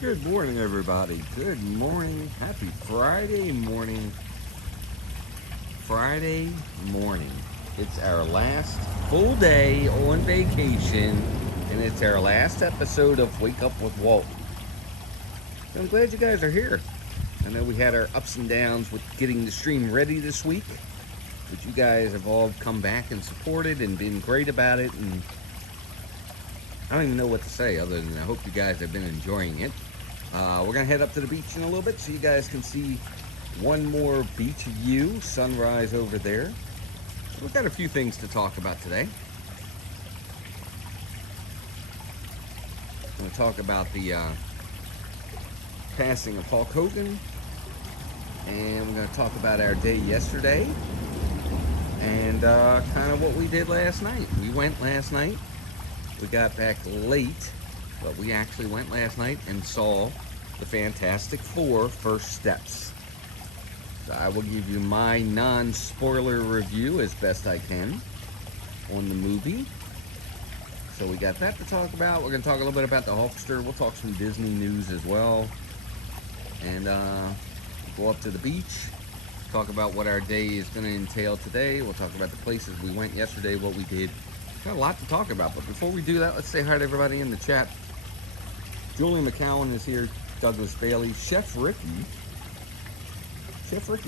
Good morning, everybody. Good morning. Happy Friday morning. Friday morning. It's our last full day on vacation, and it's our last episode of Wake Up with Walt. So I'm glad you guys are here. I know we had our ups and downs with getting the stream ready this week, but you guys have all come back and supported and been great about it, and I don't even know what to say other than I hope you guys have been enjoying it. We're going to head up to the beach in a little bit so you guys can see one more beach view, sunrise over there. We've got a few things to talk about today. I'm going to talk about the passing of Hulk Hogan, and we're going to talk about our day yesterday and kind of what we did last night. We went last night. We got back late, but we actually went last night and saw the Fantastic Four First Steps. So I will give you my non-spoiler review as best I can on the movie. So we got that to talk about. We're going to talk a little bit about the Hulkster. We'll talk some Disney news as well. And go up to the beach, talk about what our day is going to entail today. We'll talk about the places we went yesterday, what we did. Got a lot to talk about, but before we do that, let's say hi to everybody in the chat. Julie McCowan is here, Douglas Bailey, Chef Ricky,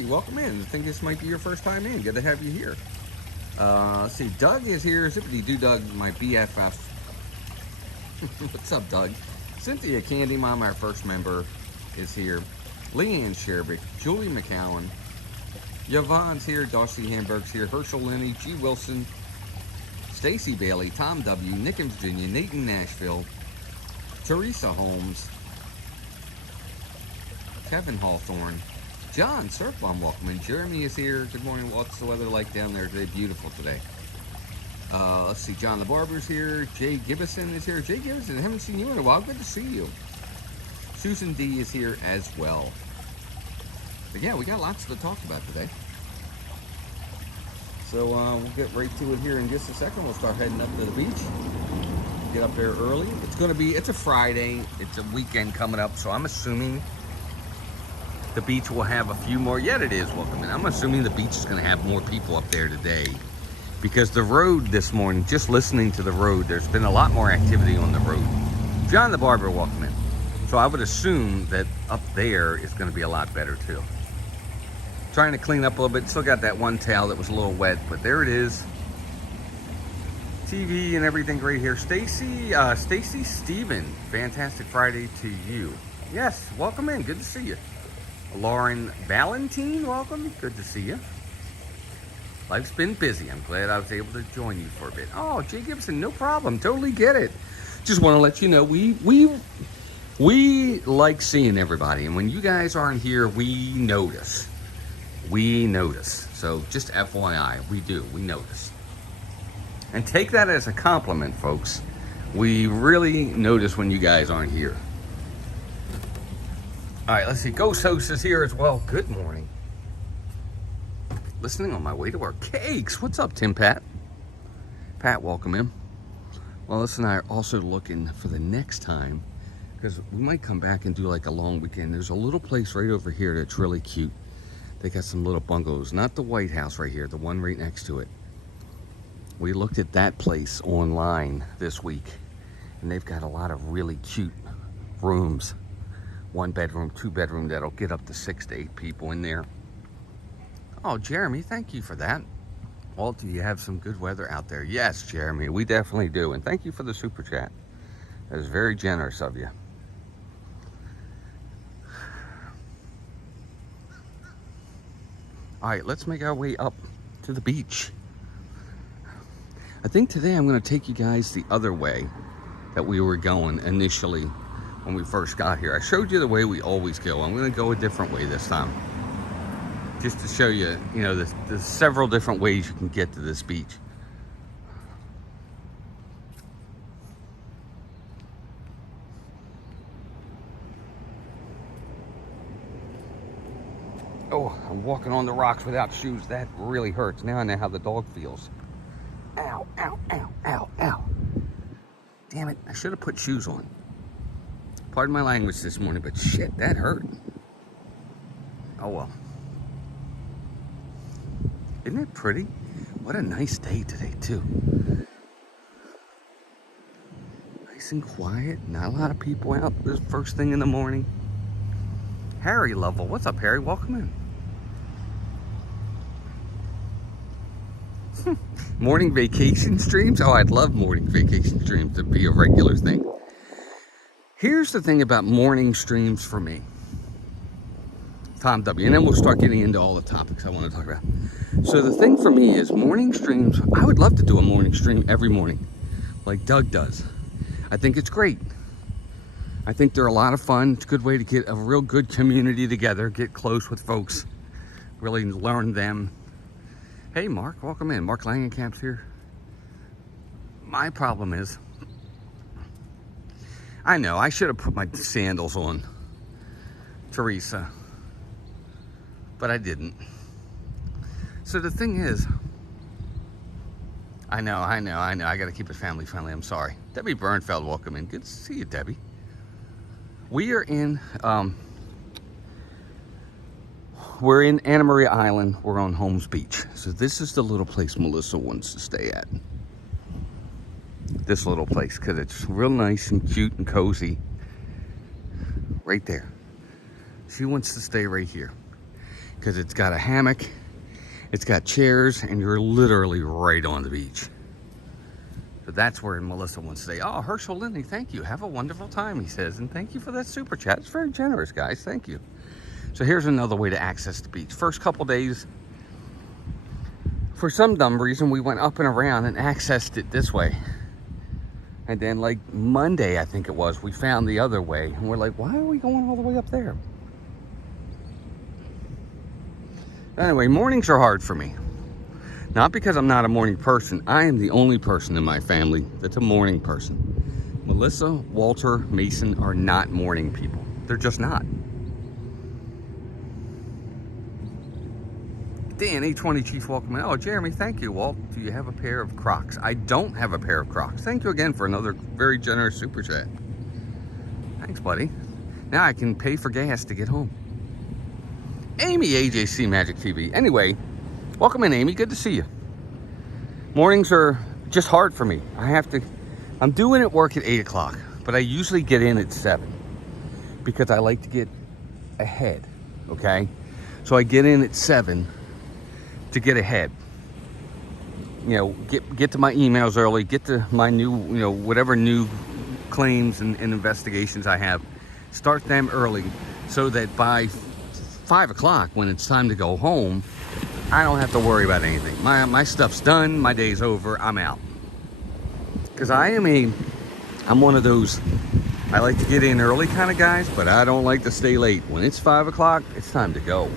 welcome in. I think this might be your first time in. Good to have you here. Let's see, Doug is here. Zippity Doo Doug, my BFF. What's up, Doug? Cynthia Candy Mom, our first member, is here. Leanne Sherbick, Julie McCowan, Yvonne's here, Darcy Hamburg's here, Herschel Linney, G. Wilson, Stacy Bailey, Tom W., Nick in Virginia, Nate in Nashville, Teresa Holmes, Kevin Hawthorne, John Surfbomb, welcome in. Jeremy is here. Good morning. What's the weather like down there today? Beautiful today. Let's see. John the Barber's here. Jay Gibbison is here. Jay Gibbison, I haven't seen you in a while. Good to see you. Susan D is here as well. But yeah, we got lots to talk about today. So we'll get right to it here in just a second. We'll start heading up to the beach. Get up there early. It's a Friday. It's a weekend coming up, so I'm assuming the beach will have a few more. Yeah, it is. Welcome in. I'm assuming the beach is going to have more people up there today because the road this morning, just listening to the road, there's been a lot more activity on the road. John the Barber, welcome in. So I would assume that up there is going to be a lot better too. Trying to clean up a little bit. Still got that one towel that was a little wet, but there it is. TV and everything great here. Stacy Steven, fantastic Friday to you. Yes, welcome in. Good to see you. Lauren Valentine, welcome. Good to see you. Life's been busy. I'm glad I was able to join you for a bit. Oh, Jay Gibson, no problem. Totally get it. Just want to let you know we like seeing everybody, and when you guys aren't here, we notice. We notice. So just FYI, we notice. And take that as a compliment, folks. We really notice when you guys aren't here. All right, let's see. Ghost Host is here as well. Good morning. Listening on my way to our cakes. What's up, Tim Pat? Pat, welcome in. Wallace and I are also looking for the next time, because we might come back and do like a long weekend. There's a little place right over here that's really cute. They got some little bungalows, not the White House right here, the one right next to it. We looked at that place online this week, and they've got a lot of really cute rooms. 1 bedroom, 2 bedroom, that'll get up to 6 to 8 people in there. Oh, Jeremy, thank you for that. Walt, do you have some good weather out there? Yes, Jeremy, we definitely do. And thank you for the super chat. That was very generous of you. All right, let's make our way up to the beach. I think today I'm going to take you guys the other way that we were going initially when we first got here. I showed you the way we always go. I'm going to go a different way this time, just to show you, there's several different ways you can get to this beach. Oh, I'm walking on the rocks without shoes. That really hurts. Now I know how the dog feels. Ow, ow, ow, ow, ow. Damn it, I should have put shoes on. Pardon my language this morning, but shit, that hurt. Oh well. Isn't it pretty? What a nice day today, too. Nice and quiet. Not a lot of people out this first thing in the morning. Harry Lovell. What's up, Harry? Welcome in. Morning vacation streams? Oh, I'd love morning vacation streams to be a regular thing. Here's the thing about morning streams for me. Tom W. And then we'll start getting into all the topics I want to talk about. So the thing for me is morning streams. I would love to do a morning stream every morning, like Doug does. I think it's great. I think they're a lot of fun. It's a good way to get a real good community together, get close with folks, really learn them. Hey, Mark, welcome in. Mark Langenkamp's here. My problem is, I know I should have put my sandals on, Teresa, but I didn't. So the thing is, I know. I got to keep it family friendly. I'm sorry. Debbie Bernfeld, welcome in. Good to see you, Debbie. We are in, we're in Anna Maria Island. We're on Holmes Beach. So this is the little place Melissa wants to stay at. This little place, because it's real nice and cute and cozy. Right there. She wants to stay right here. Because it's got a hammock. It's got chairs, and you're literally right on the beach. So that's where Melissa wants to stay. Oh, Herschel Lindy, thank you. Have a wonderful time, he says. And thank you for that super chat. It's very generous, guys. Thank you. So here's another way to access the beach. First couple days, for some dumb reason, we went up and around and accessed it this way. And then, like, Monday, I think it was, we found the other way. And we're like, why are we going all the way up there? Anyway, mornings are hard for me. Not because I'm not a morning person. I am the only person in my family that's a morning person. Melissa, Walter, Mason are not morning people. They're just not. Dan, A20 Chief, welcome in. Oh, Jeremy, thank you, Walt. Do you have a pair of Crocs? I don't have a pair of Crocs. Thank you again for another very generous super chat. Thanks, buddy. Now I can pay for gas to get home. Amy, AJC Magic TV. Anyway, welcome in, Amy. Good to see you. Mornings are just hard for me. I'm doing at work at 8 o'clock, but I usually get in at 7 because I like to get ahead, okay? So I get in at 7 to get ahead. You know, get to my emails early, get to my new, whatever new claims and investigations I have, start them early so that by 5 o'clock, when it's time to go home, I don't have to worry about anything. My stuff's done, my day's over, I'm out. Because I'm one of those, I like to get in early kind of guys, but I don't like to stay late. When it's 5 o'clock, it's time to go.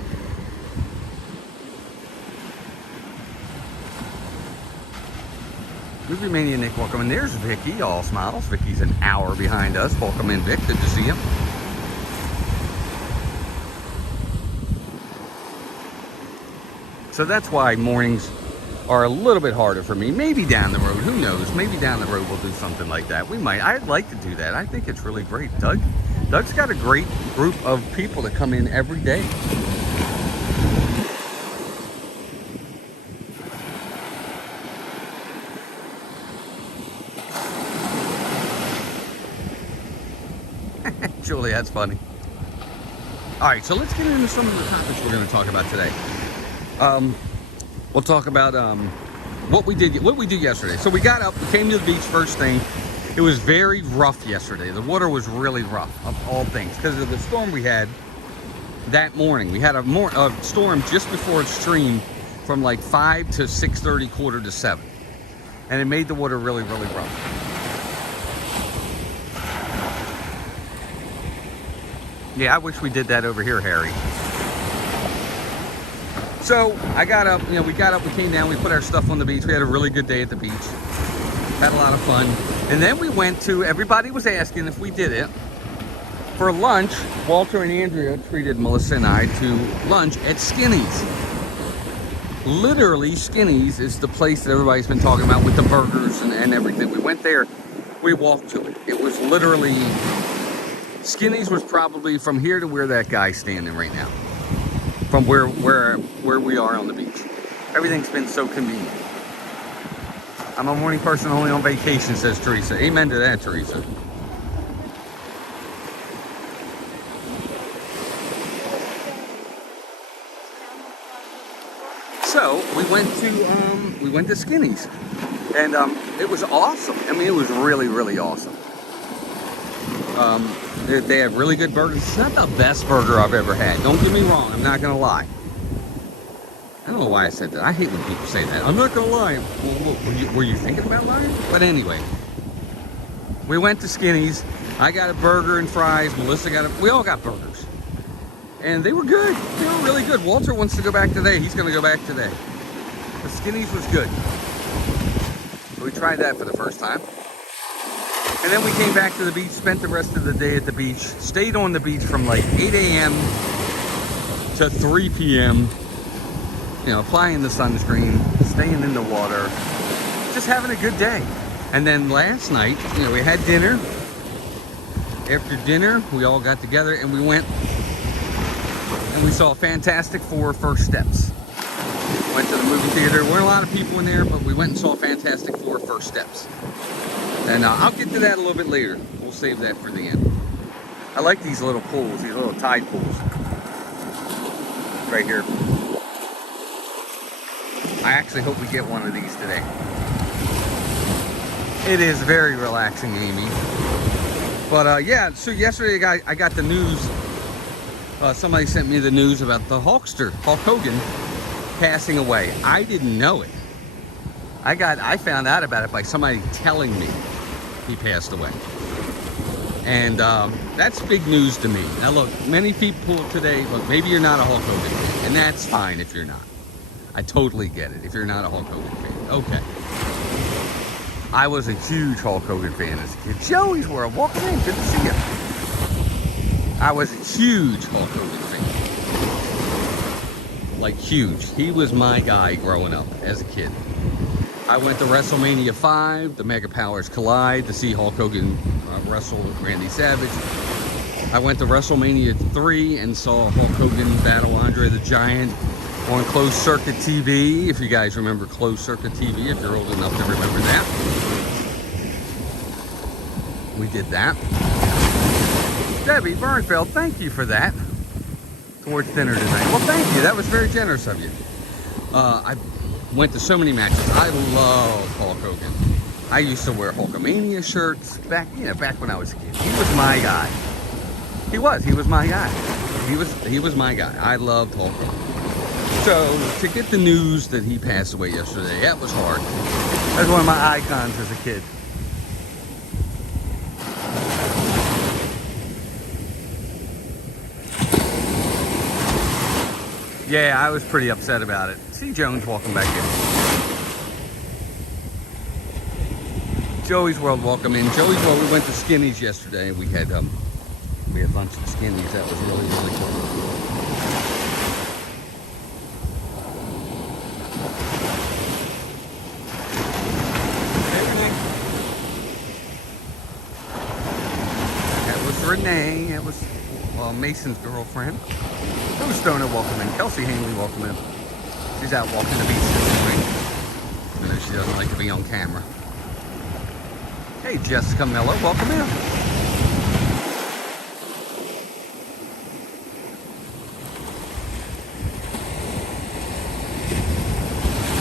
Movie Mania Nick, welcome in. There's Vicky, all smiles. Vicky's an hour behind us. Welcome in, Vic. Good to see you. So that's why mornings are a little bit harder for me. Maybe down the road, who knows? Maybe down the road we'll do something like that. We might. I'd like to do that. I think it's really great. Doug's got a great group of people that come in every day. Julie, that's funny. All right, so let's get into some of the topics we're going to talk about today. We'll talk about what we did yesterday. So we got up, we came to the beach first thing. It was very rough yesterday. The water was really rough, of all things, because of the storm we had that morning. We had a storm just before it streamed from like 5 to 6:30, quarter to 7. And it made the water really, really rough. Yeah, I wish we did that over here, Harry. So I got up, we got up, we came down, we put our stuff on the beach. We had a really good day at the beach. Had a lot of fun. And then we went to, everybody was asking if we did it. For lunch, Walter and Andrea treated Melissa and I to lunch at Skinny's. Literally, Skinny's is the place that everybody's been talking about with the burgers and everything. We went there, we walked to it. It was literally Skinny's was probably from here to where that guy's standing right now. From where we are on the beach. Everything's been so convenient. I'm a morning person only on vacation, says Teresa. Amen to that, Teresa. So we went to Skinny's, and it was awesome. I mean, it was really, really awesome. They had really good burgers. It's not the best burger I've ever had. Don't get me wrong. I'm not gonna lie. I don't know why I said that. I hate when people say that. I'm not gonna lie. Well, were you thinking about lying? But anyway, we went to Skinny's. I got a burger and fries. Melissa got we all got burgers. And they were good. They were really good. Walter wants to go back today. He's gonna go back today. The Skinny's was good. So we tried that for the first time. And then we came back to the beach, spent the rest of the day at the beach, stayed on the beach from like 8 a.m. to 3 p.m. You know, applying the sunscreen, staying in the water, just having a good day. And then last night, you know, we had dinner. After dinner, we all got together and we went and we saw Fantastic Four First Steps. Went to the movie theater. There weren't a lot of people in there, but we went and saw Fantastic Four First Steps. And I'll get to that a little bit later. We'll save that for the end. I like these little pools, these little tide pools. Right here. I actually hope we get one of these today. It is very relaxing, Amy. But yeah, so yesterday I got the news. Somebody sent me the news about the Hulkster, Hulk Hogan, passing away. I didn't know it. I found out about it by somebody telling me he passed away. And that's big news to me. Now look, many people today, look, maybe you're not a Hulk Hogan fan, and that's fine if you're not. I totally get it if you're not a Hulk Hogan fan. Okay. I was a huge Hulk Hogan fan as a kid. Joey's World, welcome in, good to see you. I was a huge Hulk Hogan fan. Like huge. He was my guy growing up as a kid. I went to WrestleMania 5, the Mega Powers Collide, to see Hulk Hogan wrestle Randy Savage. I went to WrestleMania 3 and saw Hulk Hogan battle Andre the Giant on Closed Circuit TV, if you guys remember Closed Circuit TV, if you're old enough to remember that. We did that. Debbie Bernfeld, thank you for that. Towards dinner tonight. Well, thank you. That was very generous of you. I went to so many matches. I love Hulk Hogan. I used to wear Hulkamania shirts back when I was a kid. He was my guy. He was my guy. He was my guy. I loved Hulk Hogan. So to get the news that he passed away yesterday, that was hard. That's one of my icons as a kid. Yeah, I was pretty upset about it. See Jones walking back in. Joey's World, welcome in. Joey's World, we went to Skinny's yesterday. We had lunch at Skinny's. That was really, really cool. That was Renee. That was Mason's girlfriend. Who's Stoner, welcome in. Kelsey Hanley, welcome in. She's out walking the beach this morning. Even though she doesn't like to be on camera. Hey, Jessica Miller, welcome in.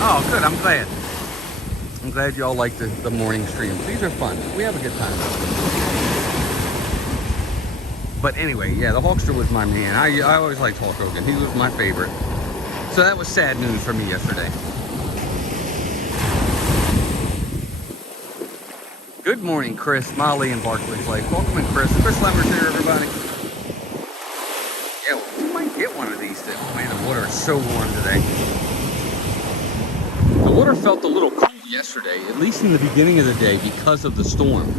Oh, good, I'm glad. I'm glad you all like the morning streams. These are fun. We have a good time. But anyway, yeah, the Hulkster was my man. I always liked Hulk Hogan. He was my favorite. So that was sad news for me yesterday. Good morning, Chris, Molly, and Barclays Life. Welcome in, Chris. Chris Lemmer's here, everybody. Yeah, we might get one of these things. Man, the water is so warm today. The water felt a little cool yesterday, at least in the beginning of the day, because of the storm.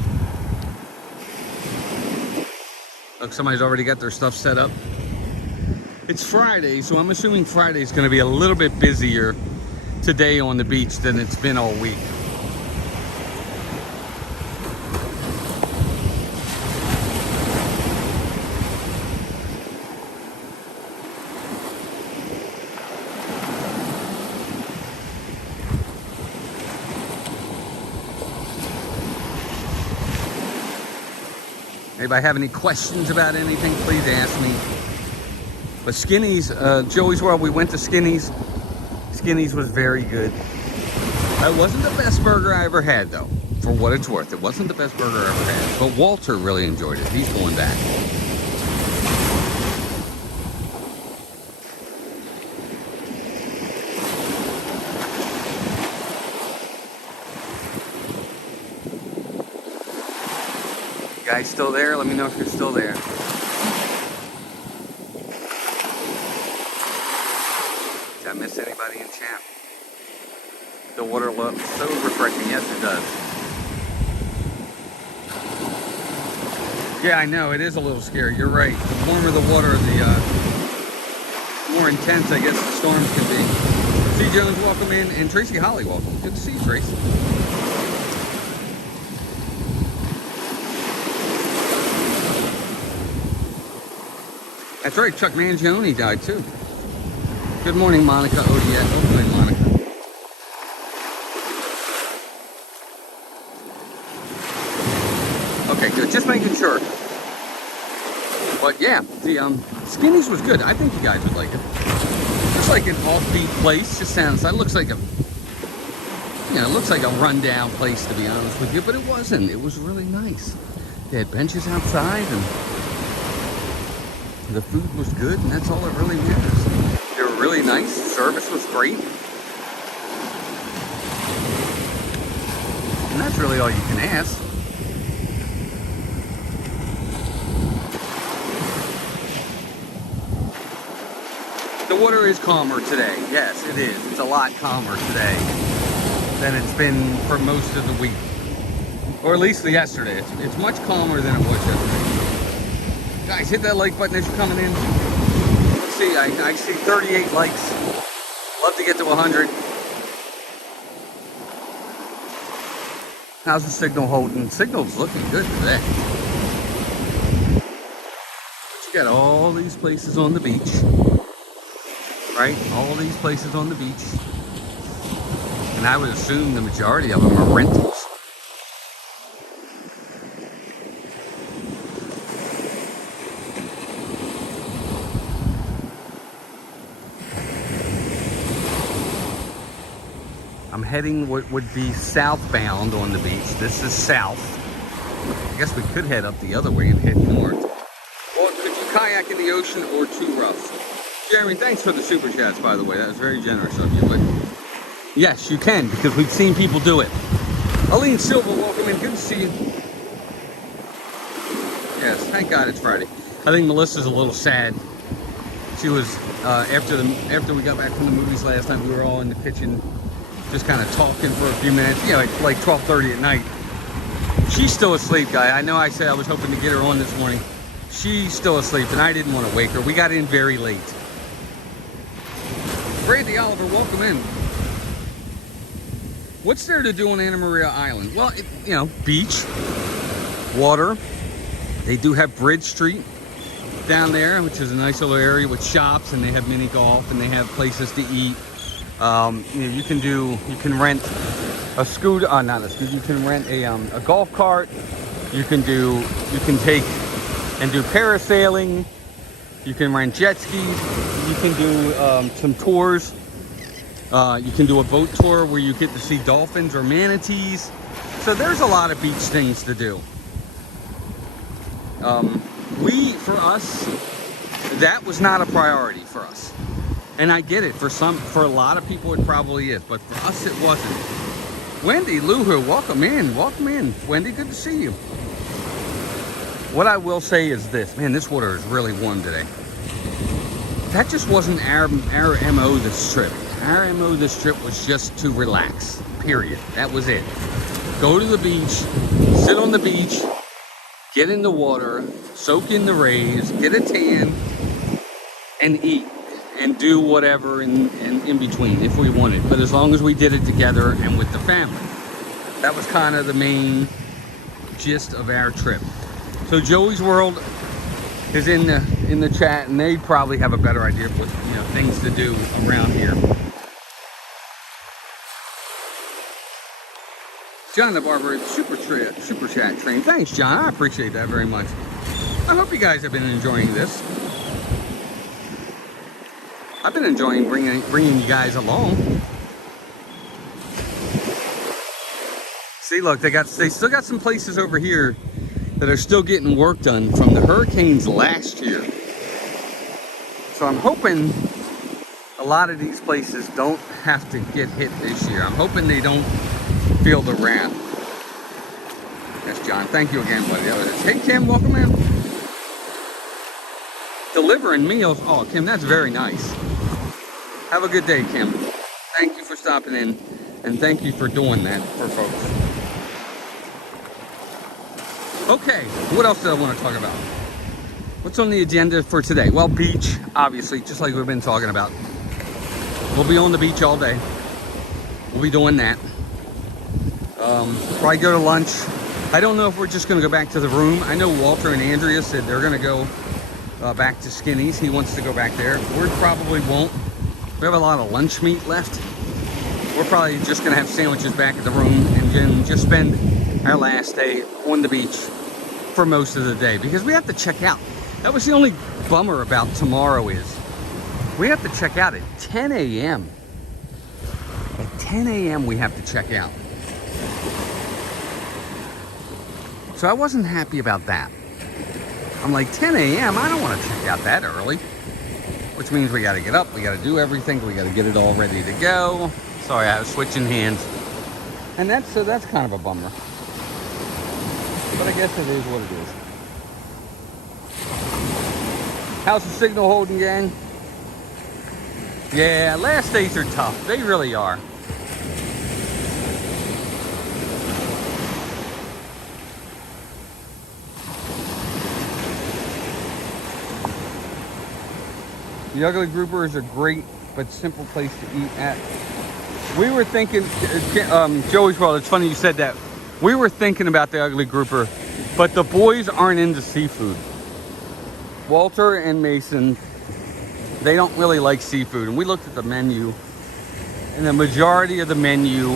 Look, somebody's already got their stuff set up. It's Friday, so I'm assuming Friday's going to be a little bit busier today on the beach than it's been all week. If I have any questions about anything, please ask me. But Skinny's, Joey's World, we went to Skinny's. Skinny's was very good. It wasn't the best burger I ever had, though, for what it's worth. It wasn't the best burger I ever had. But Walter really enjoyed it. He's going back. You guys still there? Let me know if you're still there. Did I miss anybody in chat? The water looks so refreshing. Yes, it does. Yeah, I know. It is a little scary. You're right. The warmer the water, the more intense, I guess, the storms can be. C. Jones, welcome in. And Tracy Holly, welcome. Good to see you, Tracy. That's right. Chuck Mangione died, too. Good morning, Monica Odiette. Good morning, Monica. Okay, good. Just making sure. But yeah, the Skinny's was good. I think you guys would like it. Just like an offbeat place. Just sounds. It looks like a, it looks like a rundown place, to be honest with you. But it wasn't. It was really nice. They had benches outside, and the food was good, and that's all that really matters. They were really nice. Service was great. And that's really all you can ask. The water is calmer today. Yes, it is. It's a lot calmer today than it's been for most of the week. Or at least yesterday. It's much calmer than it was yesterday. Guys, hit that like button as you're coming in. Let's see, I see 38 likes. Love to get to 100. How's the signal holding? Signal's looking good today. But you got all these places on the beach. Right? All these places on the beach. And I would assume the majority of them are rentals. I'm heading what would be southbound on the beach. This is south. I guess we could head up the other way and head north. Or could you kayak in the ocean or too rough? Jeremy, thanks for the super chats, by the way. That was very generous of you. But yes, you can, because we've seen people do it. Aline Silva, welcome in. Good to see you. Yes, thank God it's Friday. I think Melissa's a little sad. She was, after we got back from the movies last night, we were all in the kitchen just kind of talking for a few minutes, like 12:30 at night. She's still asleep, guy. I know I said I was hoping to get her on this morning. She's still asleep, and I didn't want to wake her. We got in very late. Brandy Oliver, welcome in. What's there to do on Anna Maria Island? Well, beach, water. They do have Bridge Street down there, which is a nice little area with shops, and they have mini golf, and they have places to eat. You can rent a scooter, not a scooter. You can rent a golf cart. You can take and do parasailing. You can rent jet skis. You can do some tours. You can do a boat tour where you get to see dolphins or manatees. So there's a lot of beach things to do. For us, that was not a priority for us. And I get it, for a lot of people it probably is, but for us it wasn't. Wendy Luhu, welcome in. Wendy, good to see you. What I will say is this, man, this water is really warm today. That just wasn't our MO this trip. Our MO this trip was just to relax, period. That was it. Go to the beach, sit on the beach, get in the water, soak in the rays, get a tan, and eat. And do whatever in between if we wanted. But as long as we did it together and with the family. That was kind of the main gist of our trip. So Joey's World is in the chat, and they probably have a better idea of what things to do around here. John the Barber, super chat train. Thanks, John. I appreciate that very much. I hope you guys have been enjoying this. I've been enjoying bringing you guys along. See, look, they still got some places over here that are still getting work done from the hurricanes last year. So I'm hoping a lot of these places don't have to get hit this year. I'm hoping they don't feel the wrath. Yes, John. Thank you again, buddy. Hey, Kim, welcome in. Delivering meals. Oh, Kim, that's very nice. Have a good day, Kim. Thank you for stopping in, and thank you for doing that for folks. Okay, what else did I want to talk about? What's on the agenda for today? Well, beach, obviously, just like we've been talking about. We'll be on the beach all day. We'll be doing that. Probably go to lunch. I don't know if we're just going to go back to the room. I know Walter and Andrea said they're going to go back to Skinny's. He wants to go back there. We probably won't. We have a lot of lunch meat left. We're probably just going to have sandwiches back at the room and then just spend our last day on the beach for most of the day because we have to check out. That was the only bummer about tomorrow is we have to check out at 10 a.m. At 10 a.m. we have to check out. So I wasn't happy about that. I'm like, 10 a.m., I don't want to check out that early. Which means we got to get up, we got to do everything, we got to get it all ready to go. Sorry, I was switching hands. And that's kind of a bummer. But I guess it is what it is. How's the signal holding, gang? Yeah, last days are tough. They really are. The Ugly Grouper is a great but simple place to eat at. We were thinking, Joey's World, it's funny you said that. We were thinking about the Ugly Grouper, but the boys aren't into seafood. Walter and Mason, they don't really like seafood. And we looked at the menu, and the majority of the menu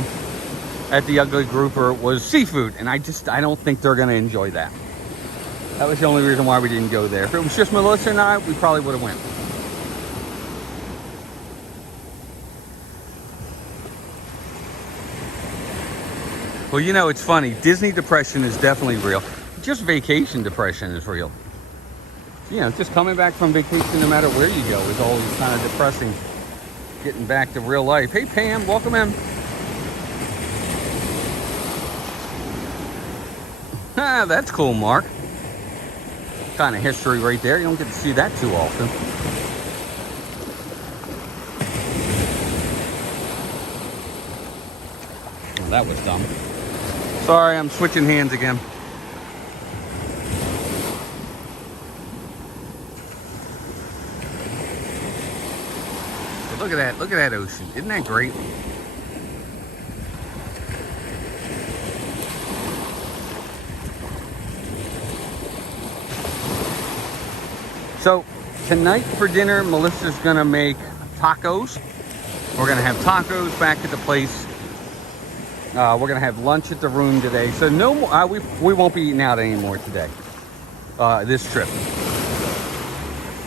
at the Ugly Grouper was seafood. And I don't think they're going to enjoy that. That was the only reason why we didn't go there. If it was just Melissa and I, we probably would have went. Well, you know, it's funny. Disney depression is definitely real. Just vacation depression is real. You know, just coming back from vacation, no matter where you go, is always kind of depressing. Getting back to real life. Hey, Pam, welcome in. Ah, that's cool, Mark. Kind of history right there. You don't get to see that too often. Well, that was dumb. Sorry, I'm switching hands again. But look at that ocean. Isn't that great? So tonight for dinner, Melissa's gonna make tacos. We're gonna have tacos back at the place. We're gonna have lunch at the room today. So no more. We won't be eating out anymore today. This trip.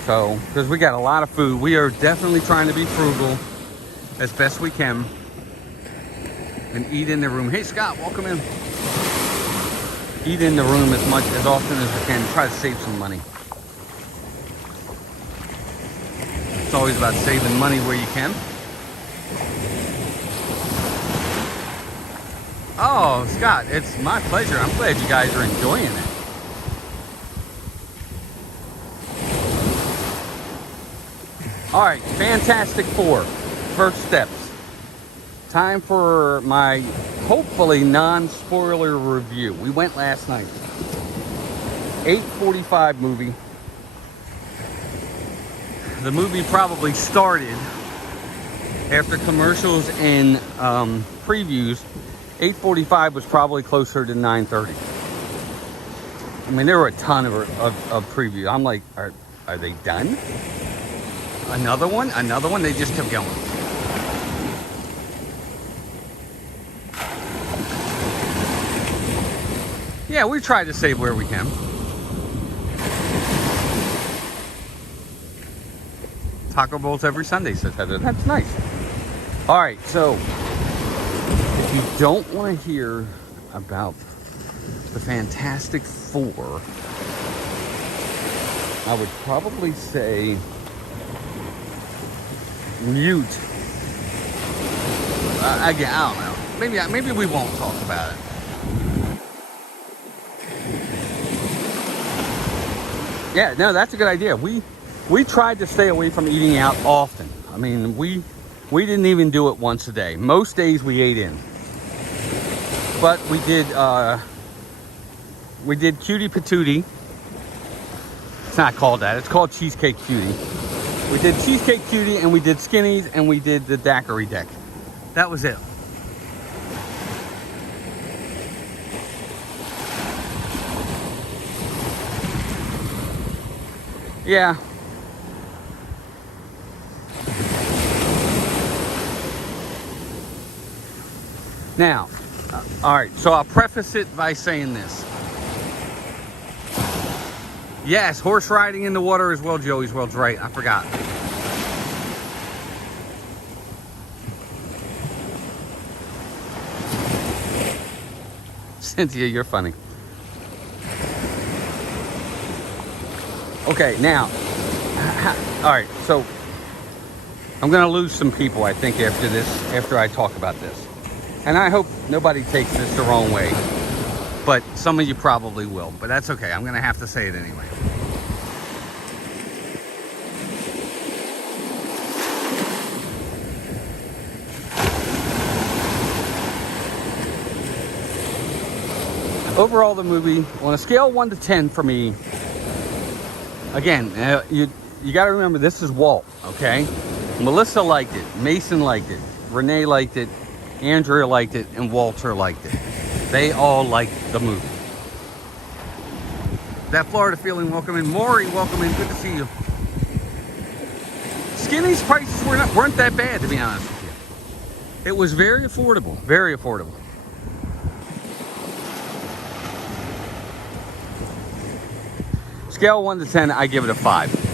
So because we got a lot of food, we are definitely trying to be frugal as best we can and eat in the room. Hey Scott, welcome in. Eat in the room as often as we can. Try to save some money. It's always about saving money where you can. Oh, Scott, it's my pleasure. I'm glad you guys are enjoying it. All right, Fantastic Four. First steps. Time for my hopefully non-spoiler review. We went last night. 8:45 movie. The movie probably started after commercials and previews. 8:45 was probably closer to 9:30. I mean, there were a ton of previews. I'm like, are they done? Another one? Another one? They just kept going. Yeah, we try to save where we can. Taco Bowls every Sunday, says Heather. That's nice. All right, so if you don't want to hear about the Fantastic Four, I would probably say mute. Again, I don't know. Maybe we won't talk about it. Yeah, no, that's a good idea. We tried to stay away from eating out often. I mean, we didn't even do it once a day. Most days we ate in. But we did Cutie Patootie. It's not called that. It's called Cheesecake Cutie. We did Cheesecake Cutie, and we did Skinnies, and we did the Daiquiri Deck. That was it. Yeah. Now, all right, so I'll preface it by saying this. Yes, horse riding in the water as well, Joey's World's right. I forgot. Cynthia, you're funny. Okay, now, all right, so I'm going to lose some people, I think, after I talk about this. And I hope nobody takes this the wrong way. But some of you probably will. But that's okay. I'm going to have to say it anyway. Overall, the movie, on a scale of 1 to 10 for me, again, you got to remember, this is Walt, okay? Melissa liked it. Mason liked it. Renee liked it. Andrea liked it. And Walter liked it. They all liked the movie. That Florida feeling, welcome in. Maury, welcome in. Good to see you. Skinny's prices weren't that bad, to be honest with you. It was very affordable. Very affordable. Scale 1 to 10, I give it a 5.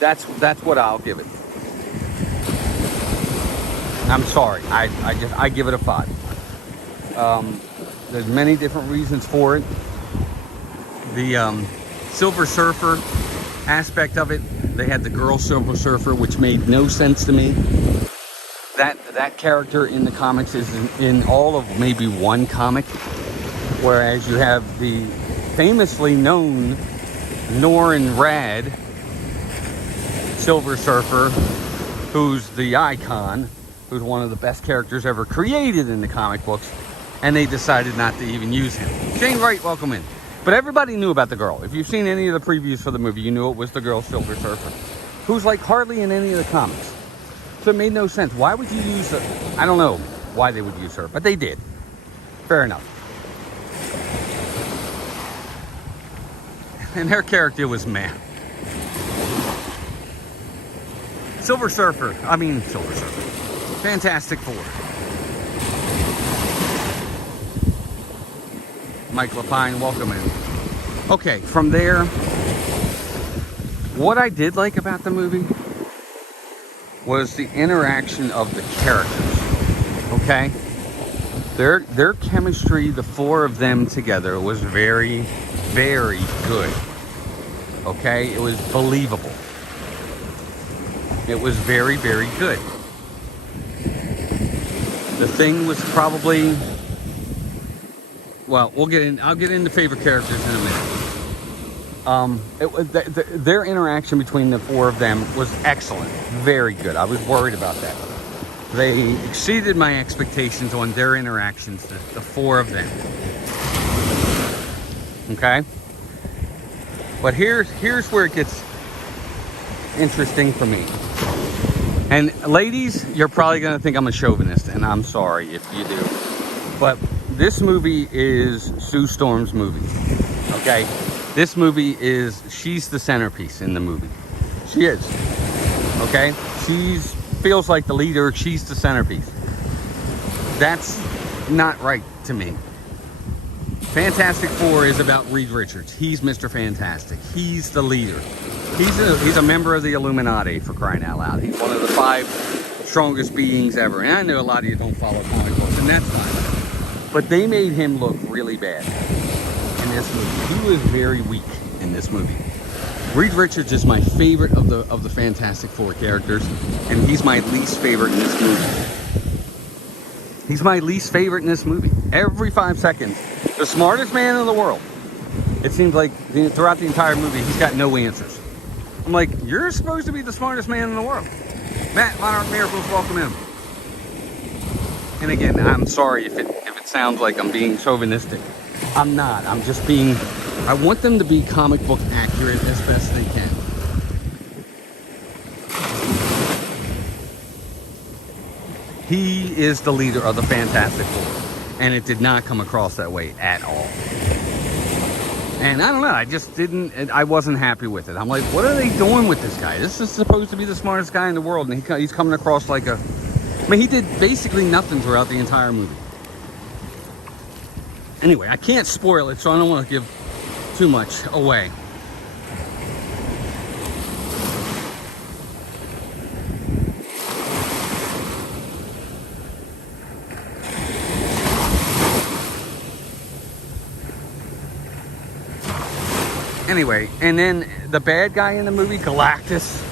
That's what I'll give it. I'm sorry. I give it a 5. There's many different reasons for it. The Silver Surfer aspect of it. They had the girl Silver Surfer, which made no sense to me. That character in the comics is in all of maybe one comic, whereas you have the famously known Norrin Rad Silver Surfer, who's the icon, who's one of the best characters ever created in the comic books, and they decided not to even use him. Shane Wright, welcome in. But everybody knew about the girl. If you've seen any of the previews for the movie, you knew it was the girl Silver Surfer, who's like hardly in any of the comics. So it made no sense. Why would you use her? I don't know why they would use her, but they did. Fair enough. And her character was meh. Silver Surfer. Fantastic Four. Mike Lapine, welcome in. Okay, from there, what I did like about the movie was the interaction of the characters. Okay? Their chemistry, the four of them together, was very, very good. Okay? It was believable. It was very, very good. The Thing was probably, well, I'll get into favorite characters in a minute. Their interaction between the four of them was excellent. Very good. I was worried about that. They exceeded my expectations on their interactions, the four of them. Okay? But here's where it gets interesting for me. And ladies, you're probably going to think I'm a chauvinist, and I'm sorry if you do. But this movie is Sue Storm's movie. Okay? This movie she's the centerpiece in the movie. She is. Okay? Feels like the leader. She's the centerpiece. That's not right to me. Fantastic Four is about Reed Richards. He's Mr. Fantastic. He's the leader. He's a member of the Illuminati, for crying out loud. He's one of the 5 strongest beings ever. And I know a lot of you don't follow comic books, and that's fine. But they made him look really bad in this movie. He was very weak in this movie. Reed Richards is my favorite of the Fantastic Four characters, and he's my least favorite in this movie. He's my least favorite in this movie. Every 5 seconds, the smartest man in the world. It seems like throughout the entire movie, he's got no answers. I'm like, you're supposed to be the smartest man in the world. Matt, Monarch Miracles, welcome in. And again, I'm sorry if it sounds like I'm being chauvinistic. I'm not. I'm just being... I want them to be comic book accurate as best they can. He is the leader of the Fantastic Four, and it did not come across that way at all. And I don't know, I just didn't, I wasn't happy with it. I'm like, what are they doing with this guy? This is supposed to be the smartest guy in the world, and he's coming across like a... I mean, he did basically nothing throughout the entire movie. Anyway, I can't spoil it, so I don't want to give too much away. Anyway, and then the bad guy in the movie, Galactus.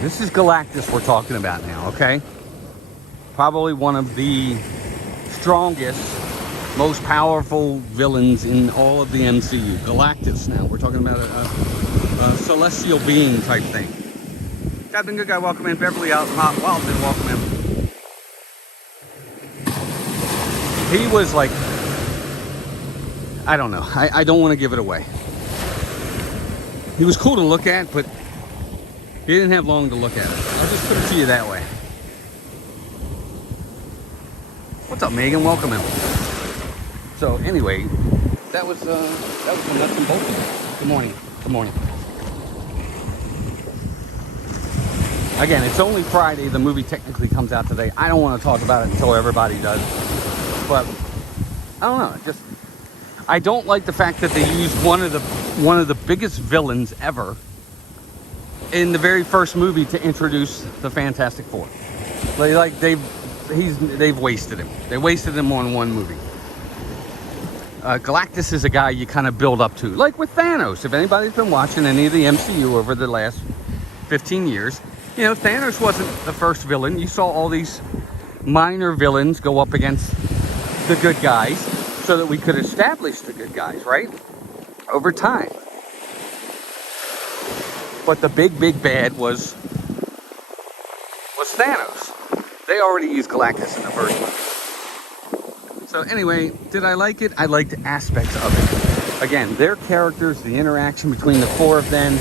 This is Galactus we're talking about now, okay? Probably one of the strongest, most powerful villains in all of the MCU. Galactus now. We're talking about a celestial being type thing. Captain Good Guy, welcome in. Beverly out. Walt, welcome in. He was like... I don't know. I don't want to give it away. He was cool to look at, but he didn't have long to look at it. I'll just put it to you that way. What's up, Megan? Welcome in. So anyway, that was the nuts and bolts of it. Good morning. Good morning. Again, it's only Friday. The movie technically comes out today. I don't want to talk about it until everybody does. But I don't know. I don't like the fact that they used one of the biggest villains ever in the very first movie to introduce the Fantastic Four. They've wasted him. They wasted him on one movie. Galactus is a guy you kind of build up to, like with Thanos. If anybody's been watching any of the MCU over the last 15 years, you know, Thanos wasn't the first villain. You saw all these minor villains go up against the good guys so that we could establish the good guys, right? Over time. But the big bad was Thanos. They already used Galactus in the first one. So anyway, did I like it? I liked aspects of it. Again, their characters, the interaction between the 4 of them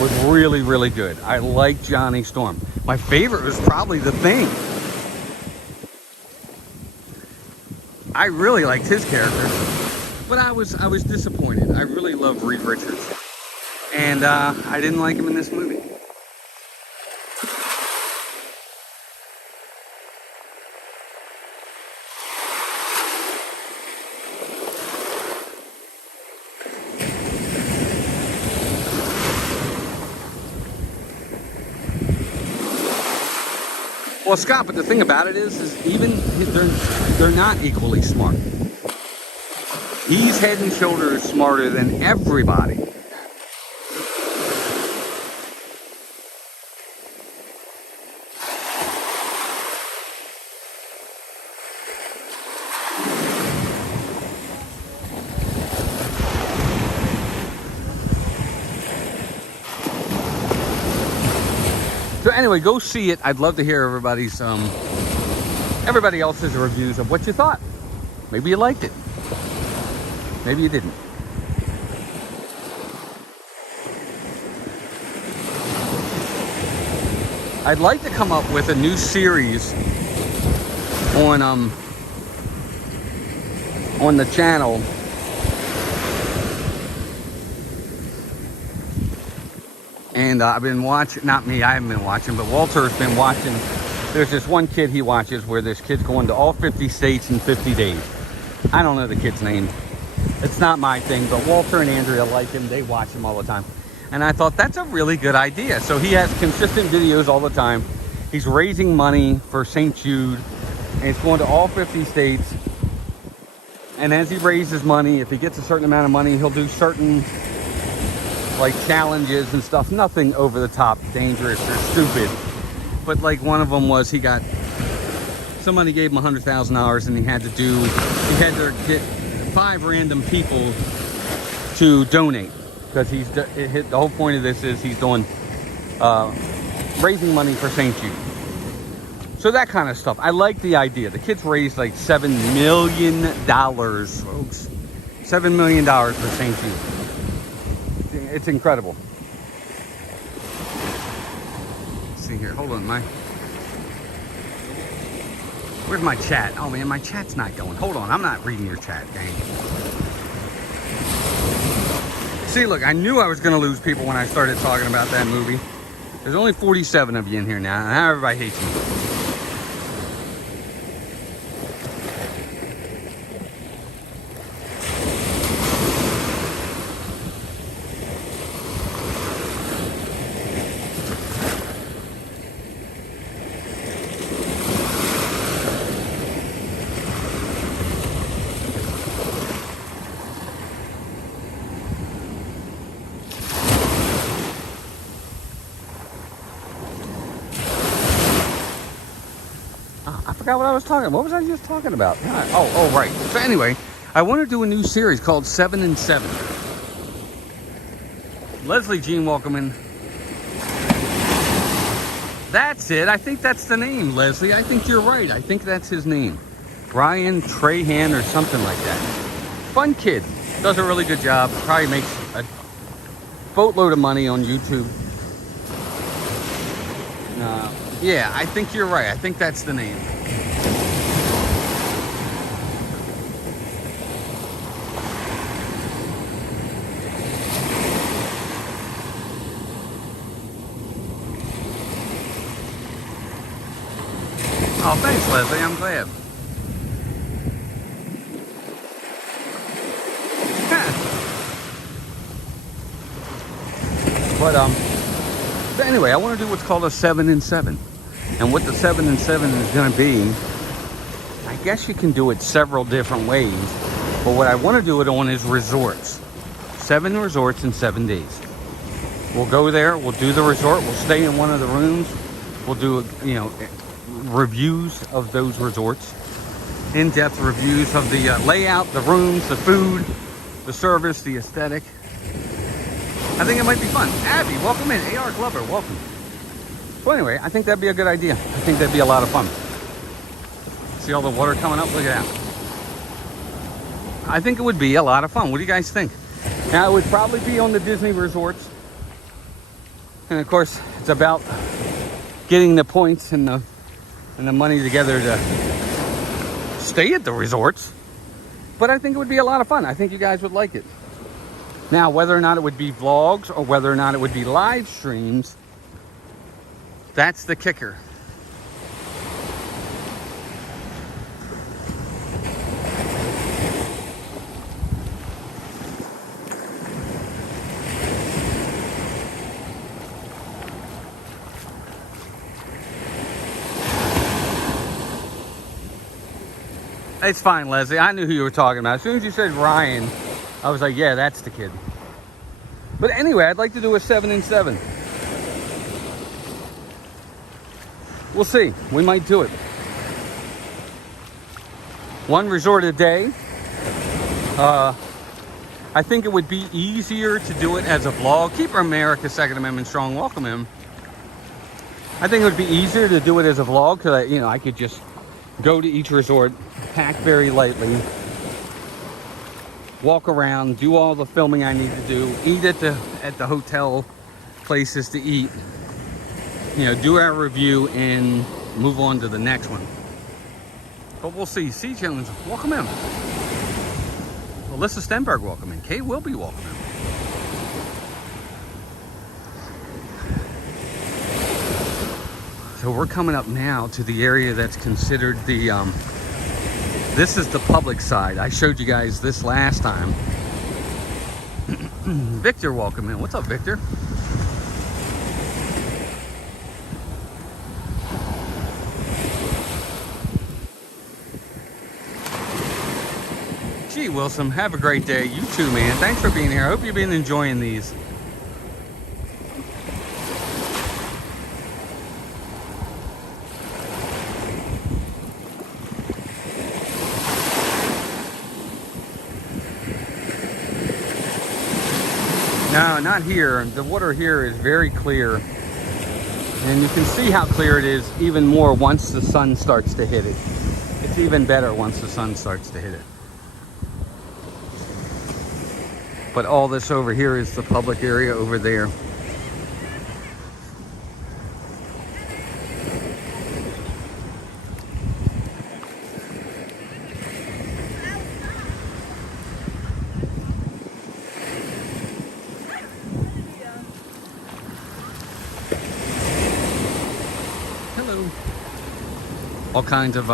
was really, really good. I liked Johnny Storm. My favorite was probably the Thing. I really liked his character, but I was disappointed. I really love Reed Richards, and I didn't like him in this movie. Well, Scott, but the thing about it is even they're not equally smart. He's head and shoulders smarter than everybody. So anyway, go see it. I'd love to hear everybody else's reviews of what you thought. Maybe you liked it. Maybe you didn't. I'd like to come up with a new series on the channel. And I've been watching, not me, I haven't been watching, but Walter's been watching There's this one kid he watches where this kid's going to all 50 states in 50 days. I don't know the kid's name. It's not my thing, but Walter and Andrea like him. They watch him all the time. And I thought that's a really good idea. So he has consistent videos all the time. He's raising money for St. Jude. And he's going to all 50 states. And as he raises money, if he gets a certain amount of money, he'll do certain like challenges and stuff. Nothing over the top, dangerous or stupid. But like one of them was somebody gave him $100,000 and he had to get 5 random people to donate. Because the whole point of this is he's doing raising money for St. Jude. So that kind of stuff. I like the idea. The kids raised like $7 million, folks. $7 million for St. Jude. It's incredible. Let's see here. Hold on, where's my chat? Oh man, my chat's not going. Hold on, I'm not reading your chat, dang. See, look, I knew I was going to lose people when I started talking about that movie. There's only 47 of you in here now, and now everybody hates me. I forgot what I was talking about. What was I just talking about? Oh, right. So anyway, I want to do a new series called 7 and 7. Leslie Jean, welcome in. That's it. I think that's the name, Leslie. I think you're right. I think that's his name. Brian Trahan or something like that. Fun kid. Does a really good job. Probably makes a boatload of money on YouTube. Yeah, I think you're right. I think that's the name. Oh, thanks, Leslie. I'm glad. But anyway, I want to do what's called a 7 and 7. And what the 7 and 7 is going to be, I guess you can do it several different ways. But what I want to do it on is resorts. 7 resorts in 7 days. We'll go there. We'll do the resort. We'll stay in one of the rooms. We'll do, reviews of those resorts. In-depth reviews of the layout, the rooms, the food, the service, the aesthetic. I think it might be fun. Abby, welcome in. AR Glover, welcome. So anyway, I think that'd be a good idea. I think that'd be a lot of fun. See all the water coming up? Look at that. I think it would be a lot of fun. What do you guys think? Now, it would probably be on the Disney resorts. And of course, it's about getting the points and the money together to stay at the resorts. But I think it would be a lot of fun. I think you guys would like it. Now, whether or not it would be vlogs or whether or not it would be live streams, that's the kicker. It's fine, Leslie. I knew who you were talking about. As soon as you said Ryan, I was like, yeah, that's the kid. But anyway, I'd like to do a 7 and 7. We'll see. We might do it. One resort a day. I think it would be easier to do it as a vlog. Keep America Second Amendment strong. Welcome him. I think it would be easier to do it as a vlog because I could just go to each resort, pack very lightly, walk around, do all the filming I need to do, eat at the hotel places to eat, do our review and move on to the next one. But we'll see. C. Jones, welcome in. Alyssa Stenberg, welcome in. Kay Wilby, welcome in. So we're coming up now to the area that's considered the, this is the public side. I showed you guys this last time. Victor, welcome in. What's up, Victor? Gee, Wilson, have a great day. You too, man. Thanks for being here. I hope you've been enjoying these. No, not here. The water here is very clear. And you can see how clear it is even more once the sun starts to hit it. It's even better once the sun starts to hit it. But all this over here is the public area over there. Hello. All kinds of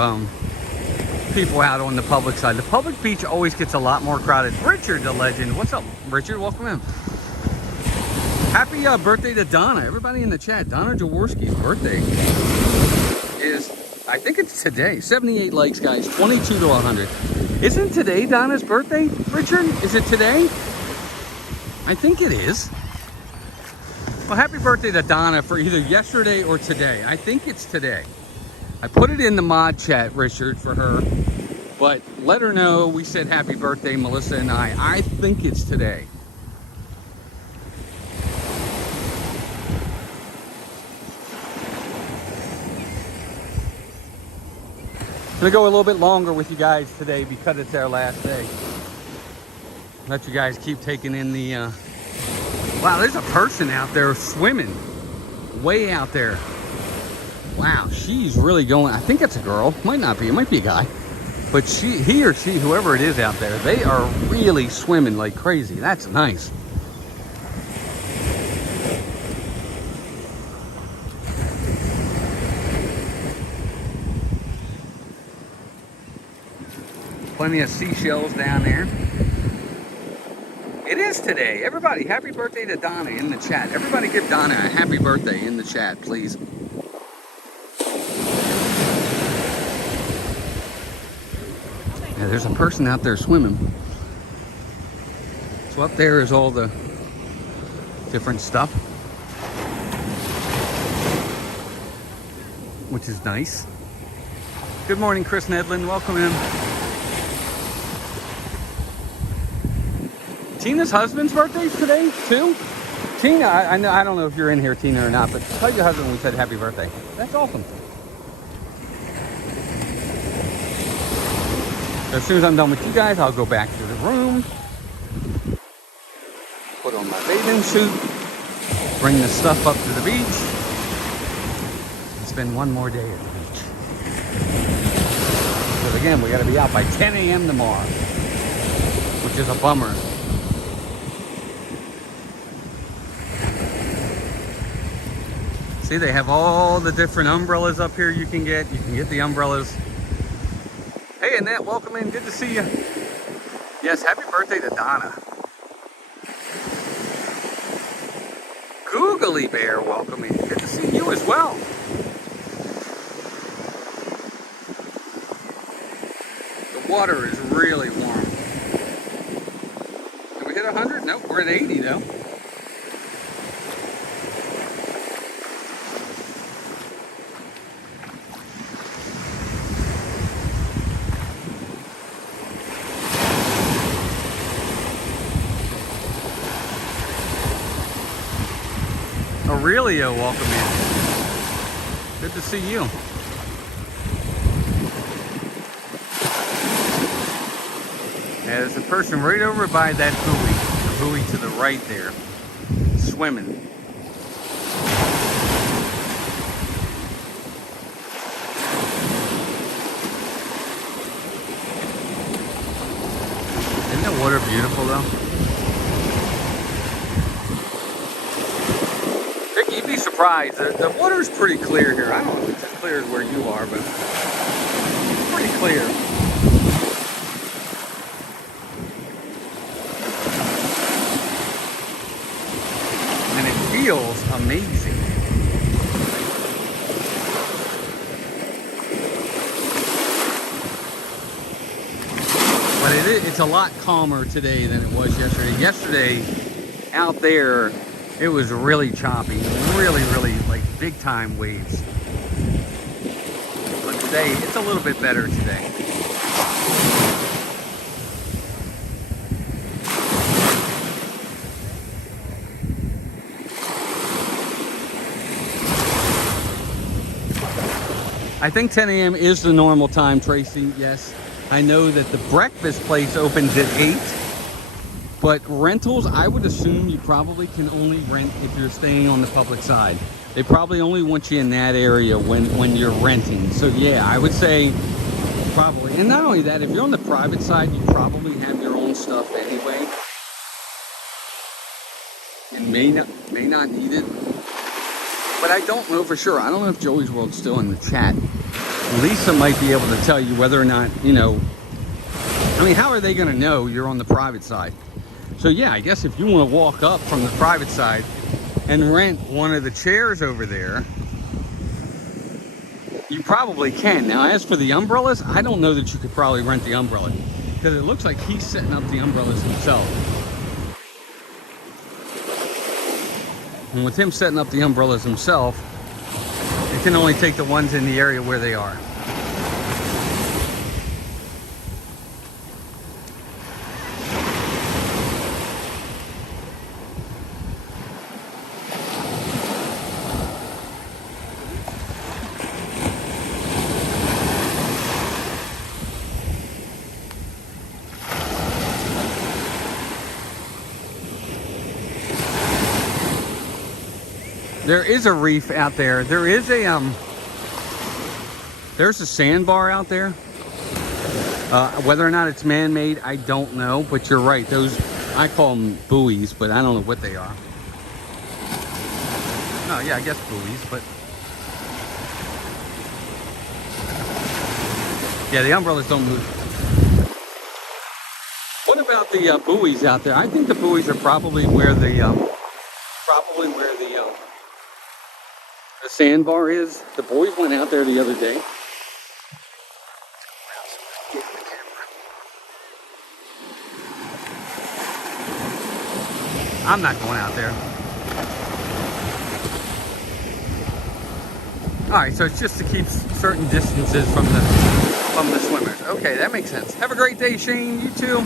people out on the public side. The public beach always gets a lot more crowded. Richard, the legend. What's up, Richard? Welcome in. Happy birthday to Donna. Everybody in the chat. Donna Jaworski's birthday is, I think it's today. 78 likes, guys. 22 to 100. Isn't today Donna's birthday, Richard? Is it today? I think it is. Well, happy birthday to Donna for either yesterday or today. I think it's today. I put it in the mod chat, Richard, for her, but let her know we said happy birthday, Melissa and I. I think it's today. I'm gonna go a little bit longer with you guys today because it's our last day. Let you guys keep taking in the, wow, there's a person out there swimming way out there. Wow, she's really going. I think it's a girl. Might not be. It might be a guy. But he or she, whoever it is out there, they are really swimming like crazy. That's nice. Plenty of seashells down there. It is today. Everybody, happy birthday to Donna in the chat. Everybody give Donna a happy birthday in the chat, please. Yeah, there's a person out there swimming. So up there is all the different stuff, which is nice. Good morning, Chris Nedlin. Welcome in. Tina's husband's birthday today, too? Tina, I don't know if you're in here, Tina, or not, but tell your husband we said happy birthday. That's awesome. As soon as I'm done with you guys, I'll go back to the room, put on my bathing suit, bring the stuff up to the beach, and spend one more day at the beach. Because again, we got to be out by 10 a.m. tomorrow, which is a bummer. See, they have all the different umbrellas up here you can get. You can get the umbrellas. Hey, Annette, welcome in. Good to see you. Yes, happy birthday to Donna. Googly Bear, welcome in. Good to see you as well. The water is really warm. Did we hit 100? Nope, we're at 80 though. Aurelio, welcome in. Good to see you. Yeah, there's a person right over by that buoy, the buoy to the right there, swimming. Isn't that water beautiful though? be surprised. The water's pretty clear here. I don't know if it's as clear as where you are, but it's pretty clear. And it feels amazing. But it's a lot calmer today than it was yesterday. Yesterday, out there, it was really choppy, really, like big time waves. But today, it's a little bit better today. I think 10 a.m. is the normal time, Tracy, yes. I know that the breakfast place opens at 8, but rentals, I would assume you probably can only rent if you're staying on the public side. They probably only want you in that area when you're renting. So yeah, I would say probably. And not only that, if you're on the private side, you probably have your own stuff anyway. And may not need it. But I don't know for sure. I don't know if Joey's World's still in the chat. Lisa might be able to tell you whether or not, you know, I mean, how are they going to know you're on the private side? So yeah, I guess if you want to walk up from the private side and rent one of the chairs over there, you probably can. Now, as for the umbrellas, I don't know that you could probably rent the umbrella because it looks like he's setting up the umbrellas himself. And with him setting up the umbrellas himself, you can only take the ones in the area where they are. There is a reef out there. There is a there's a sandbar out there. Whether or not it's man-made, I don't know. But you're right. Those, I call them buoys, but I don't know what they are. Oh yeah, I guess buoys, but yeah, the umbrellas don't move. What about the buoys out there? I think the buoys are probably where the sandbar is. The boys went out there the other day. I'm not going out there. Alright, so it's just to keep certain distances from the swimmers. Okay, that makes sense. Have a great day, Shane. You too.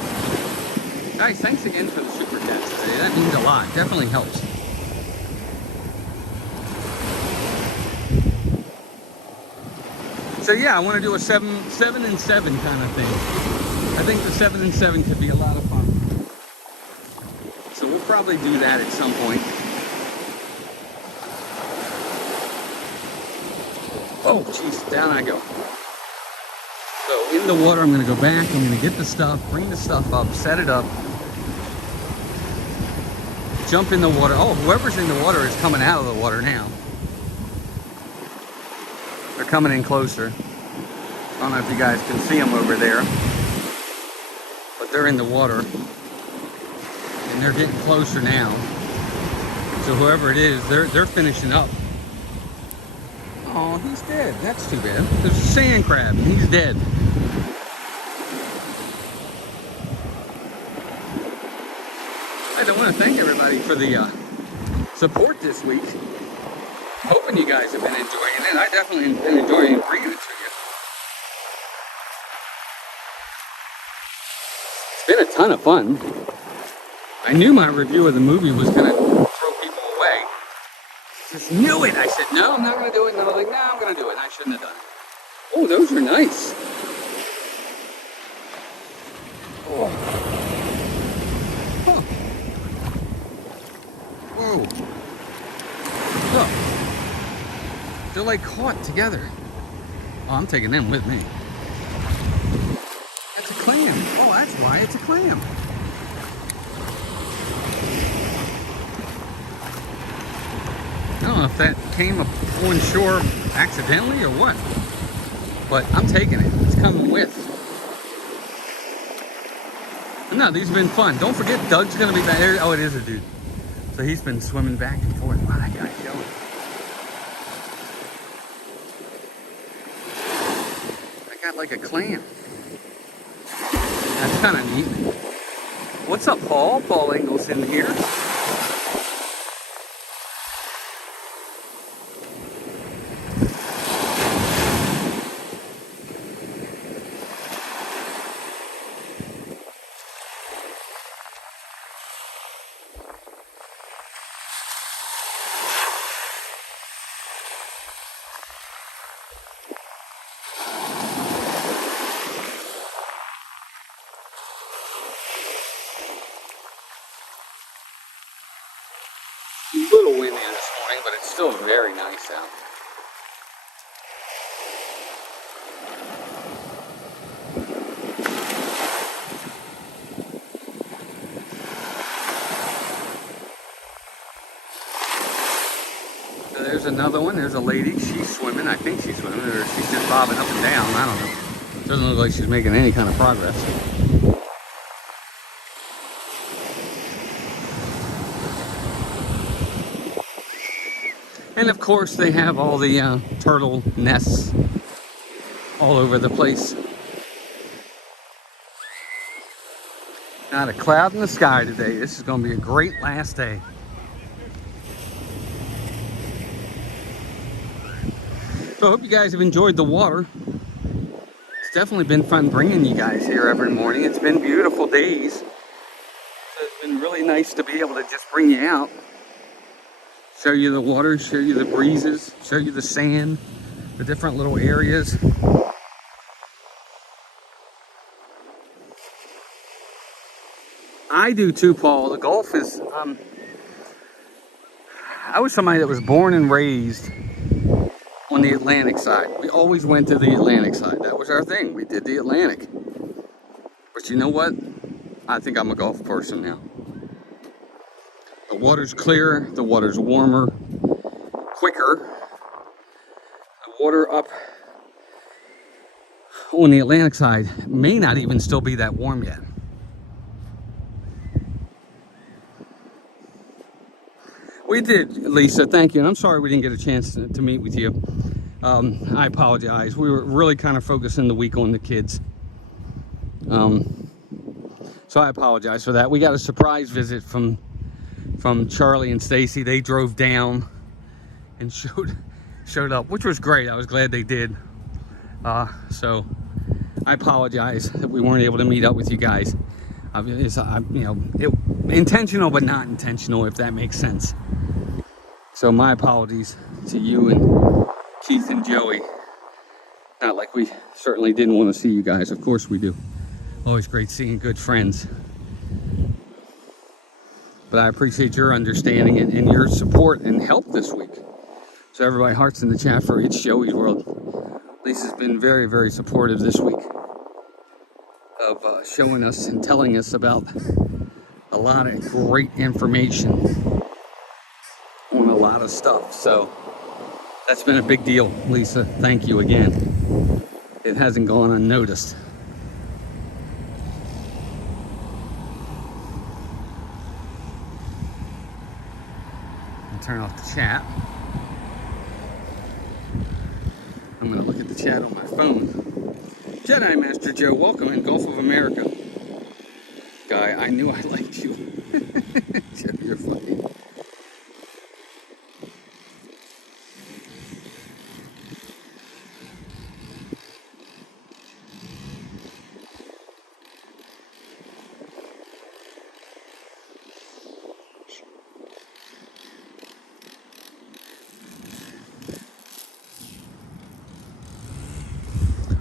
Guys, thanks again for the super chats today. That means a lot. Definitely helps. So yeah, I want to do a 7 and 7 kind of thing. I think the 7 and 7 could be a lot of fun. So we'll probably do that at some point. Oh, jeez, down I go. So in the water, I'm going to go back. I'm going to get the stuff, bring the stuff up, set it up, jump in the water. Oh, whoever's in the water is coming out of the water now. They're coming in closer. I don't know if you guys can see them over there, but they're in the water and they're getting closer now. So whoever it is, they're finishing up. Oh, he's dead. That's too bad. There's a sand crab and he's dead. I want to thank everybody for the support this week. Hoping you guys have been enjoying it. I definitely have been enjoying bringing it to you. It's been a ton of fun. I knew my review of the movie was going to throw people away. Just knew it. I said, no, I'm not going to do it. And I was like, no, I'm going to do it. And I shouldn't have done it. Oh, those are nice. Oh. Huh. Whoa. Look. They're like caught together. Oh, I'm taking them with me. That's a clam. Oh, that's why it's a clam. I don't know if if that came up on shore accidentally or what. But I'm taking it. It's coming with. No, these have been fun. Don't forget, Doug's going to be back there. Oh, it is a dude. So he's been swimming back and forth. Wow, that guy's going. I got like a clam. That's kind of neat. What's up, Paul? Paul Engel's in here. Little windy this morning, but it's still very nice out. So there's another one. There's a lady. She's swimming. I think she's swimming, or she's just bobbing up and down. I don't know. Doesn't look like she's making any kind of progress. And of course, they have all the turtle nests all over the place. Not a cloud in the sky today. This is going to be a great last day. So I hope you guys have enjoyed the water. It's definitely been fun bringing you guys here every morning. It's been beautiful days. So it's been really nice to be able to just bring you out. Show you the water, show you the breezes, show you the sand, the different little areas. I do too, Paul. The golf is, I was somebody that was born and raised on the Atlantic side. We always went to the Atlantic side. That was our thing. We did the Atlantic. But you know what? I think I'm a golf person now. The water's clearer, the water's warmer, quicker. The water up on the Atlantic side may not even still be that warm yet. We did, Lisa, thank you. And I'm sorry we didn't get a chance to meet with you. I apologize. We were really kind of focusing the week on the kids. So I apologize for that. We got a surprise visit from Charlie and Stacy. They drove down and showed up, which was great. I was glad they did. So I apologize that we weren't able to meet up with you guys. Intentional but not intentional, if that makes sense. So my apologies to you and Keith and Joey. Not like we certainly didn't want to see you guys. Of course we do. Always great seeing good friends. But I appreciate your understanding and your support and help this week. So everybody, hearts in the chat for It's Joey's World. Lisa's been very, very supportive this week of showing us and telling us about a lot of great information on a lot of stuff. So that's been a big deal, Lisa. Thank you again. It hasn't gone unnoticed. Turn off the chat. I'm going to look at the chat on my phone. Jedi Master Joe, welcome in Gulf of America. Guy, I knew I liked you. Joe, you're funny.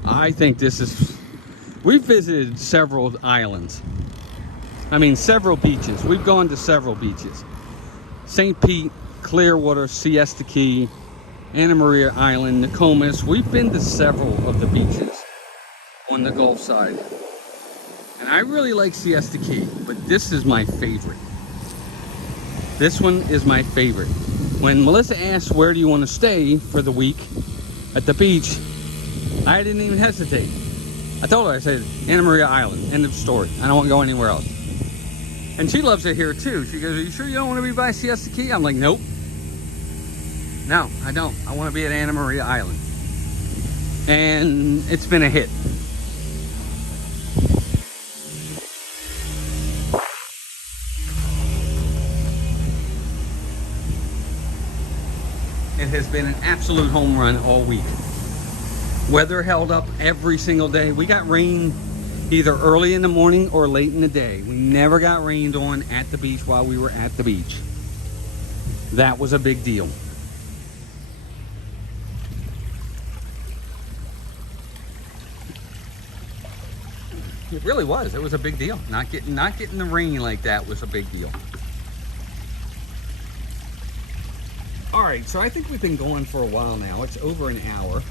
I think this is, we've visited several islands. I mean, several beaches. We've gone to several beaches. St. Pete, Clearwater, Siesta Key, Anna Maria Island, Nokomis. We've been to several of the beaches on the Gulf side. And I really like Siesta Key, but this is my favorite. This one is my favorite. When Melissa asked where do you want to stay for the week at the beach, I didn't even hesitate. I told her, I said, Anna Maria Island, end of story. I don't want to go anywhere else. And she loves it here too. She goes, are you sure you don't want to be by Siesta Key? I'm like, nope. No, I don't. I want to be at Anna Maria Island. And it's been a hit. It has been an absolute home run all week. Weather held up every single day. We got rain either early in the morning or late in the day. We never got rained on at the beach while we were at the beach. That was a big deal. It really was. It was a big deal. Not getting the rain like that was a big deal. All right, so I think we've been going for a while now. It's over an hour.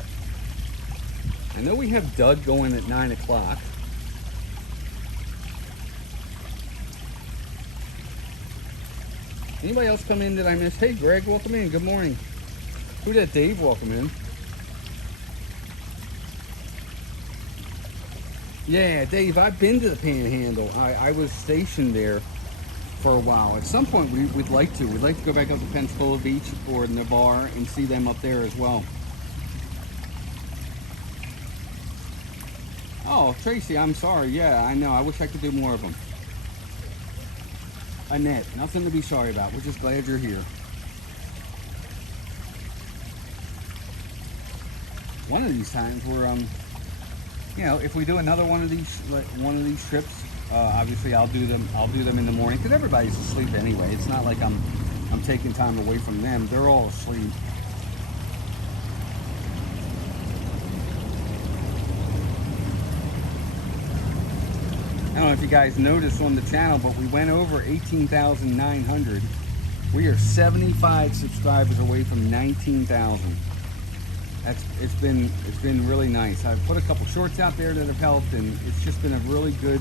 I know we have Doug going at 9 o'clock. Anybody else come in that I missed? Hey, Greg, welcome in. Good morning. Who that? Dave, welcome in. Yeah, Dave, I've been to the Panhandle. I was stationed there for a while. At some point, we'd like to. We'd like to go back up to Pensacola Beach or Navarre and see them up there as well. Oh, Tracy, I'm sorry. Yeah, I know. I wish I could do more of them. Annette, nothing to be sorry about. We're just glad you're here. One of these times we're you know, if we do another one of these trips, obviously I'll do them in the morning because everybody's asleep anyway. It's not like I'm taking time away from them. They're all asleep. I don't know if you guys noticed on the channel, but we went over 18,900. We are 75 subscribers away from 19,000. It's been really nice. I've put a couple shorts out there that have helped, and it's just been a really good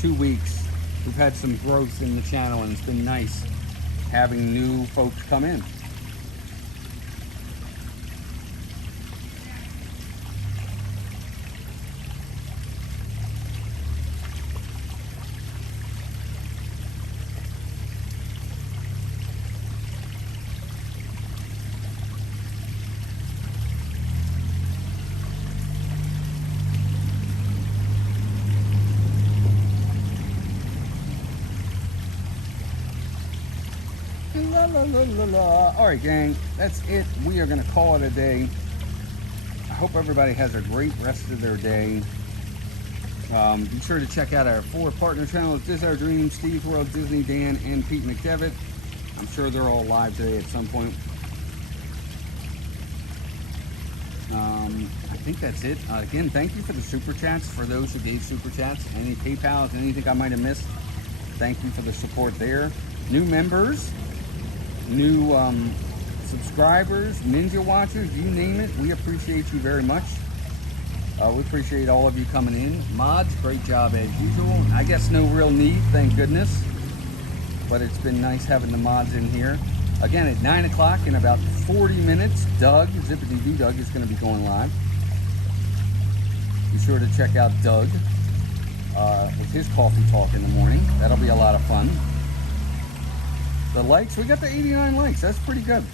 2 weeks. We've had some growth in the channel, and it's been nice having new folks come in. All right, gang, that's it. We are going to call it a day. I hope everybody has a great rest of their day. Be sure to check out our 4 partner channels: This Our Dream, Steve's World, Disney Dan, and Pete McDevitt. I'm sure they're all live today at some point. I think that's it. Again, thank you for the super chats. For those who gave super chats, any PayPals, anything I might have missed, thank you for the support there. New members, new subscribers, ninja watchers, you name it, we appreciate you very much. We appreciate all of you coming in. Mods, great job as usual. I guess no real need, thank goodness, but it's been nice having the mods in here. Again, at 9 o'clock in about 40 minutes, Doug, Zippity Doo Doug, is going to be going live. Be sure to check out Doug with his coffee talk in the morning. That'll be a lot of fun. The likes, we got the 89 likes. That's pretty good.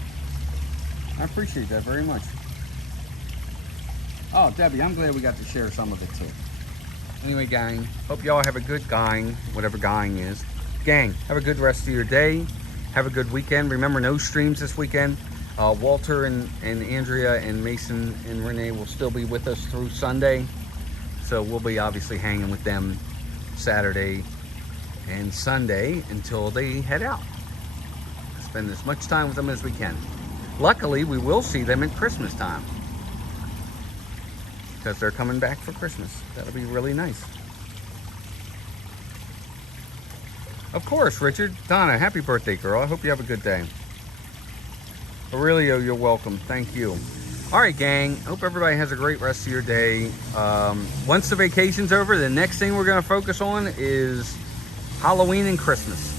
I appreciate that very much. Oh, Debbie, I'm glad we got to share some of it too. Anyway, gang, hope y'all have a good gang, whatever gang is. Gang, have a good rest of your day. Have a good weekend. Remember, no streams this weekend. Walter and Andrea and Mason and Renee will still be with us through Sunday. So we'll be obviously hanging with them Saturday and Sunday until they head out. Spend as much time with them as we can. Luckily, we will see them at Christmas time because they're coming back for Christmas. That'll be really nice. Of course, Richard. Donna, happy birthday, girl. I hope you have a good day. Aurelio, you're welcome. Thank you. All right, gang. Hope everybody has a great rest of your day. Once the vacation's over, the next thing we're going to focus on is Halloween and Christmas.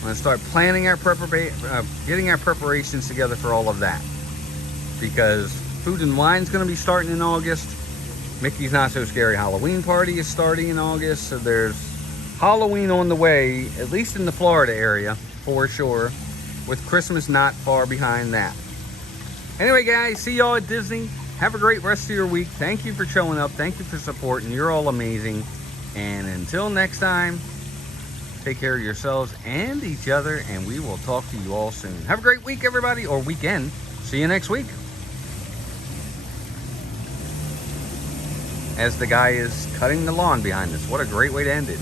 I'm gonna start planning our getting our preparations together for all of that, because Food and Wine's gonna be starting in August. Mickey's Not So Scary Halloween Party is starting in August, so there's Halloween on the way, at least in the Florida area for sure, with Christmas not far behind that. Anyway guys, see y'all at Disney. Have a great rest of your week. Thank you for showing up. Thank you for supporting. You're all amazing. And until next time, take care of yourselves and each other, and we will talk to you all soon. Have a great week, everybody, or weekend. See you next week. As the guy is cutting the lawn behind us. What a great way to end it.